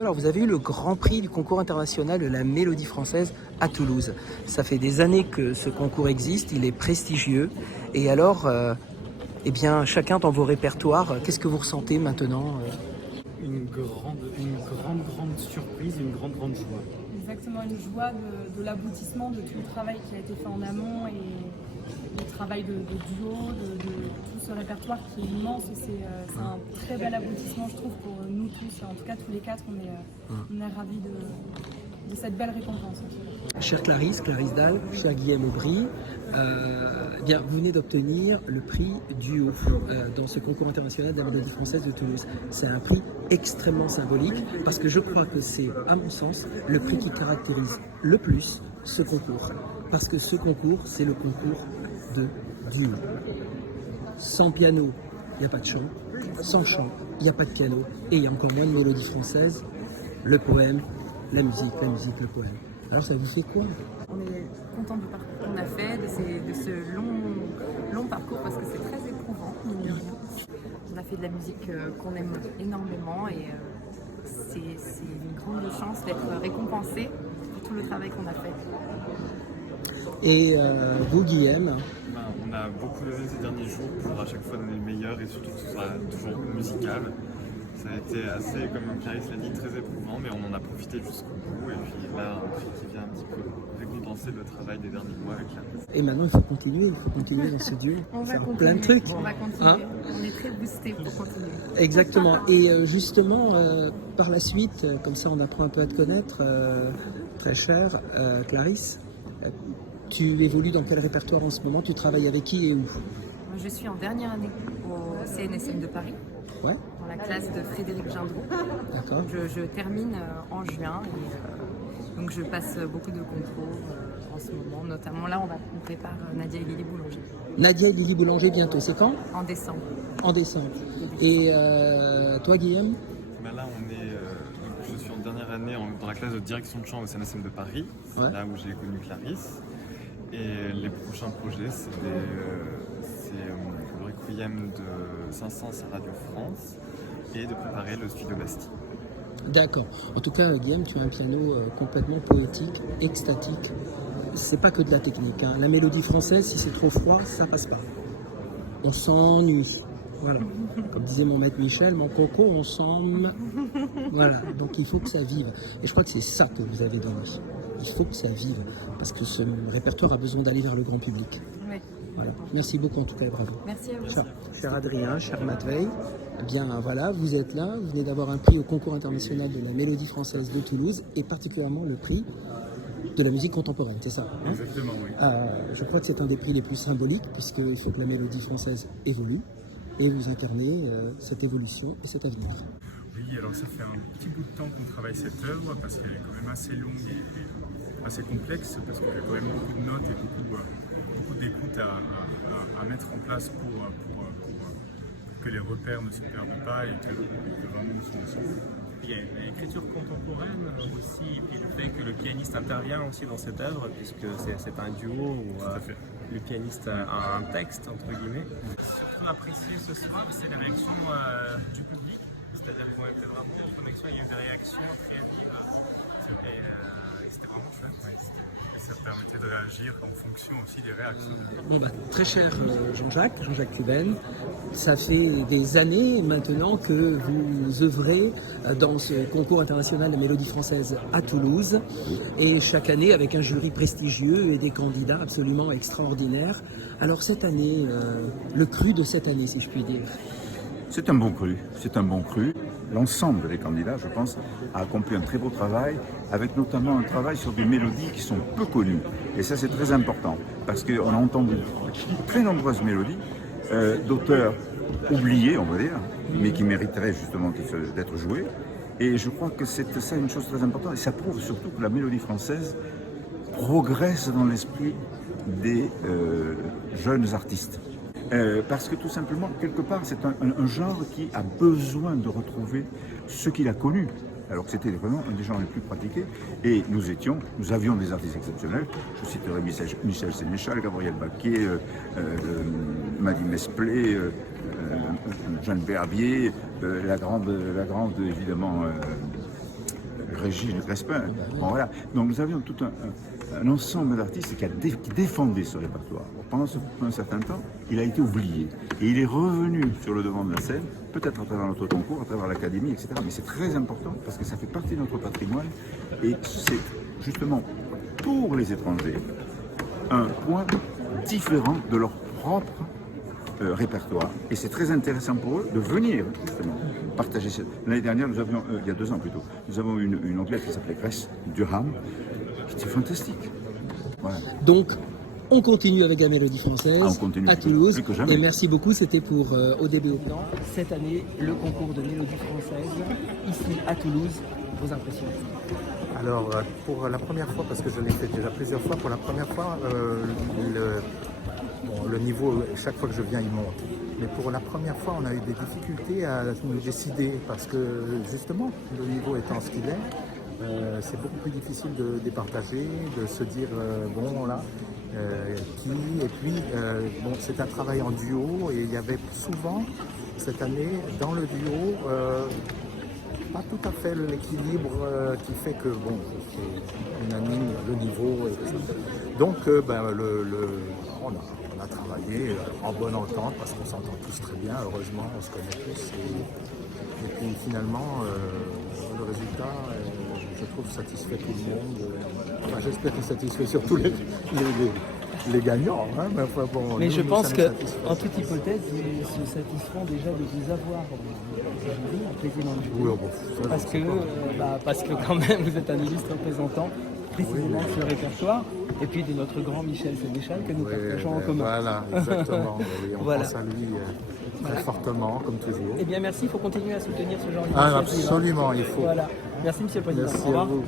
Alors, vous avez eu le grand prix du concours international de la Mélodie française à Toulouse. Ça fait des années que ce concours existe, il est prestigieux. Et alors, eh bien, chacun dans vos répertoires, qu'est-ce que vous ressentez maintenant Une grande surprise, une grande joie. Exactement, une joie de l'aboutissement de tout le travail qui a été fait en amont et le travail de duo, de tout ce répertoire qui est immense. C'est un très bel aboutissement, je trouve, pour nous tous. En tout cas, tous les quatre, on est ravis de cette belle récompense. Chère Clarisse Dalle, cher Guillaume Aubry, eh bien, vous venez d'obtenir le prix duo dans ce concours international de la Mélodie française de Toulouse. C'est un prix extrêmement symbolique parce que je crois que c'est, à mon sens, le prix qui caractérise le plus ce concours. Parce que ce concours, c'est le concours de duo. Sans piano, il n'y a pas de chant. Sans chant, il n'y a pas de piano. Et il y a encore moins de mélodie française. Le poème, la musique, le poème. Alors ça vous fait quoi? On est content du parcours qu'on a fait, de ce long parcours, parce que c'est très éprouvant, mine de rien. On a fait de la musique qu'on aime énormément et c'est une grande chance d'être récompensé pour tout le travail qu'on a fait. Et vous, Guillaume? On a beaucoup levé ces derniers jours pour à chaque fois donner le meilleur et surtout que ce soit toujours musical. Ça a été assez, comme Clarisse l'a dit, très éprouvant, mais on en a profité jusqu'au bout. Et puis là, un prix qui vient un petit peu récompenser le travail des derniers mois avec Clarisse. Et maintenant, il faut continuer dans ce duo. On va Faire continuer, plein de trucs. on va continuer. Hein? On est très boostés pour continuer. Exactement. Et justement, par la suite, comme ça on apprend un peu à te connaître, très chère Clarisse, tu évolues dans quel répertoire en ce moment? Tu travailles avec qui et où? Je suis en dernière année au CNSM de Paris, Ouais, dans la classe de Frédéric Gindreau. d'accord. Je termine en juin et donc je passe beaucoup de concours en ce moment. Notamment là, on prépare Nadia et Lily Boulanger Nadia et Lily Boulanger bientôt, c'est quand? en décembre. En décembre. Et toi, Guillaume? Ben là, je suis en dernière année dans la classe de direction de chant au CNSM de Paris, Ouais. là où j'ai connu Clarisse. Et les prochains projets, c'est le requiem de Saint-Saëns à Radio France et de préparer le studio Bastille. D'accord. En tout cas, Guillaume, tu as un piano complètement poétique, extatique. C'est pas que de la technique, hein. La mélodie française, si c'est trop froid, ça passe pas. On s'ennuie. Voilà. Comme disait mon maître Michel, mon coco, on s'en... Voilà. Donc il faut que ça vive. Et je crois que c'est ça que vous avez donné. Il faut que ça vive. Parce que ce répertoire a besoin d'aller vers le grand public. Oui. Voilà. Merci beaucoup en tout cas et bravo. Merci à vous. Cher Adrien, cher Matvey, eh bien voilà, vous êtes là, vous venez d'avoir un prix au concours international de la Mélodie française de Toulouse et particulièrement le prix de la musique contemporaine, c'est ça, hein? Exactement, oui. Je crois que c'est un des prix les plus symboliques puisqu'il faut que la mélodie française évolue et vous incarnez cette évolution et cet avenir. Oui, alors ça fait un petit bout de temps qu'on travaille cette œuvre parce qu'elle est quand même assez longue et assez complexe parce qu'il y a quand même beaucoup de notes et beaucoup d'écoute à mettre en place pour que les repères ne se perdent pas et que vraiment nous soyons ensemble. Il y a l'écriture contemporaine aussi, et puis le fait que le pianiste intervient aussi dans cette œuvre, puisque c'est un duo où le pianiste a un texte, entre guillemets. Ce qu'on a apprécié ce soir, c'est la réaction du public, c'est-à-dire qu'on était vraiment en connexion, il y a eu des réactions très vives, et c'était vraiment chouette. Et ça permettait de réagir en fonction aussi des réactions. Bon, bah, très cher Jean-Jacques Cuben, ça fait des années maintenant que vous œuvrez dans ce concours international de mélodie française à Toulouse et chaque année avec un jury prestigieux et des candidats absolument extraordinaires. Alors cette année, le cru de cette année si je puis dire. C'est un bon cru. L'ensemble des candidats, je pense, a accompli un très beau travail, avec notamment un travail sur des mélodies qui sont peu connues. Et ça, c'est très important, parce qu'on a entendu très nombreuses mélodies d'auteurs oubliés, on va dire, mais qui mériteraient justement d'être jouées. Et je crois que c'est ça une chose très importante. Et ça prouve surtout que la mélodie française progresse dans l'esprit des jeunes artistes. Parce que tout simplement, quelque part, c'est un genre qui a besoin de retrouver ce qu'il a connu, alors que c'était vraiment un des genres les plus pratiqués. Et nous avions des artistes exceptionnels. Je citerai Michel Sénéchal, Gabriel Baquet, Maddy Mesplé, Jeanne Verbier, la grande évidemment Régine Crespin. Bon, voilà. Donc nous avions tout un ensemble d'artistes qui défendaient ce répertoire. Pendant un certain temps, il a été oublié. Et il est revenu sur le devant de la scène, peut-être à travers notre concours, à travers l'Académie, etc. Mais c'est très important parce que ça fait partie de notre patrimoine et c'est justement pour les étrangers un point différent de leur propre répertoire. Et c'est très intéressant pour eux de venir justement partager ça. L'année dernière, nous avions, il y a 2 ans plutôt, nous avons une Anglaise qui s'appelait Grace Durham, qui était fantastique. Voilà. Donc, on continue avec la Mélodie Française à Toulouse. Plus que jamais. Et merci beaucoup, c'était pour ODB Optan. Cette année, le concours de Mélodie Française, ici à Toulouse, vos impressions? Alors, pour la première fois, parce que je l'ai fait déjà plusieurs fois, pour la première fois, le niveau, chaque fois que je viens, il monte. Mais pour la première fois, on a eu des difficultés à nous décider, parce que justement, le niveau étant ce qu'il est, c'est beaucoup plus difficile de départager, de se dire, bon, là, qui, et puis, bon, c'est un travail en duo, et il y avait souvent, cette année, dans le duo, pas tout à fait l'équilibre qui fait que, bon, c'est unanime, le niveau, etc. Donc, on a travaillé en bonne entente, parce qu'on s'entend tous très bien, heureusement, on se connaît tous, et puis finalement, le résultat, je trouve, satisfait tout le monde. Enfin, j'espère qu'il satisfait surtout les gagnants. Hein, mais enfin, bon, Mais nous, je pense ça nous satisfait. qu'en toute hypothèse, ils se satisferont déjà de vous avoir aujourd'hui en président du Oui, jury. bon, ça, Parce je que, sais pas. parce que quand même, vous êtes un illustre représentant précisément de ce répertoire, et puis de notre grand Michel Sénéchal que nous Oui, partageons en commun. Voilà, exactement. Oui, on Voilà. pense à lui très fortement, comme toujours. Eh bien, merci, il faut continuer à soutenir ce genre d'initiative. Absolument, il faut. Voilà. Merci, Monsieur le Président. Merci Au revoir. à vous.